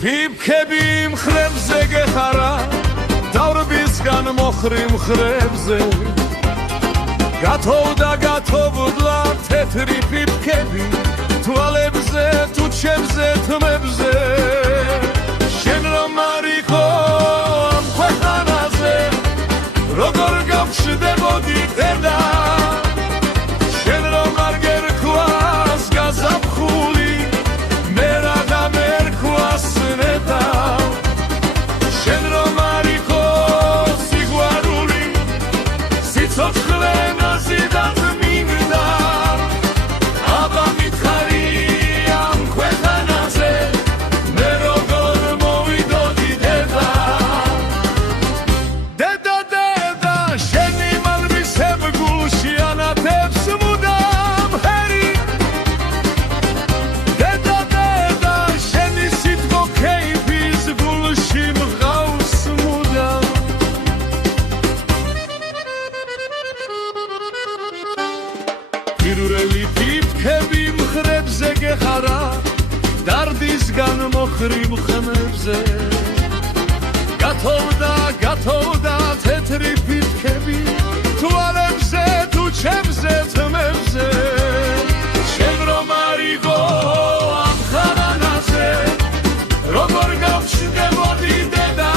ფიფქები მხრებზე გეხარა დავრბისგან მოხრი მხრებზე გათოვდა თეთრი ფიფქები თვალებზე თუ ჩემზე თმებზე შენ რომ არ იყო ამ ქვეყანაზე როგორ გავშდებოდი დედა შენ რომ არ გერქვას გაზაფხული მე რა დამერქვას ნეტა შენ რომ არ იყო სიყვარული სიცოცხლე ნაზიდად მინდა აბა მითხარი ამ ქვეყანაზე მე როგორ მოვიდოდი დედა დედა დედა შენი მალვისებ გულში ანათებს მუდამ ჰერი დედა დედა შენი სიტყვა ქეიფის გულში მღავს მუდამ პირველი ფიფქები მხრებზე გეხარა დარდისგან მოხრი მხნებზე გათოვდა თეთრი ფიფქები თვალებზე თუ ჩემზე თმებზე შენ რომ არ იყო ამ ხანაზე როგორ გავჩნდებოდი დედა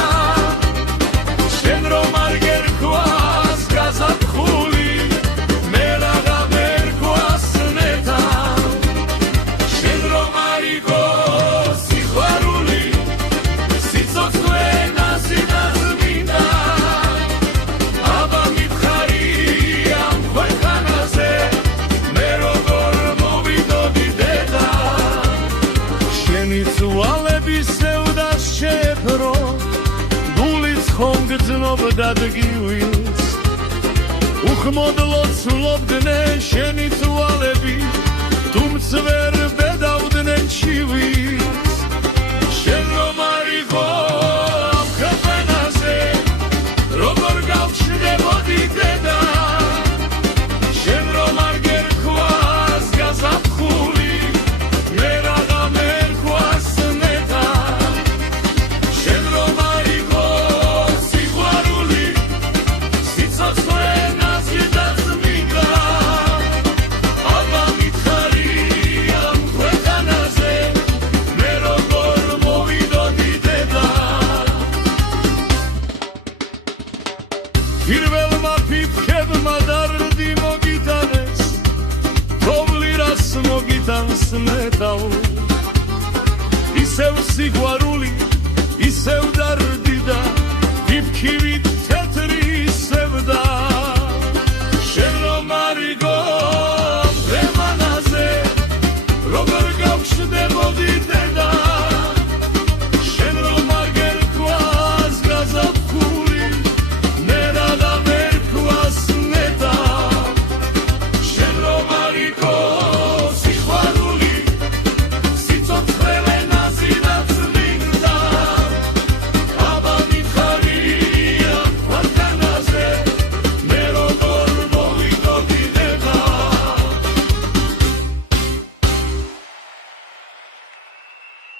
შენ რომ არ გერქვას გაზაფხული მე რა გამერქვას ნეტა შენ რომ არ იყო სიყვარული სიცოცხლე ნაზიდად მინდა აბა მითხარი ამ ქვეყანაზე მე როგორ მოვიდოდი დედა შენი თვალები სევდას შეფრო გულიც ხომ გძნობდა დგივილს უხმოდლო ცლობდნენ შენი თვალები თუმც ვერ ბედავდნენ ჩივილს შენ რომ არ იყო ამ ქვეყანაზე როგორ გავჩნდებოდი დედა შენ რომ არ გერქვას გაზაფხული მე რა გამერქვას ნეტა შენ რომ არ იყო სიყვარული სიცოცხლე ნაზიდად მინდა აბა მითხარი ამ ქვეყანაზე მე როგორ მოვიდოდი დედა პირველმა ფიფქებმა დარდი მოგიტანეს თოვლი რას მოგიტანს მეტალ ისევ სიყვარული ისევ დარდი და ფიფქივით თეთრი სევდა შენ რომ არ იყო ამ ქვეყანაზე როგორ გავჩნდებოდი დედა შენ რომ არ გერქვას გაზაფხული მე რა დამერქვას ნეტა შენ რომ არ იყო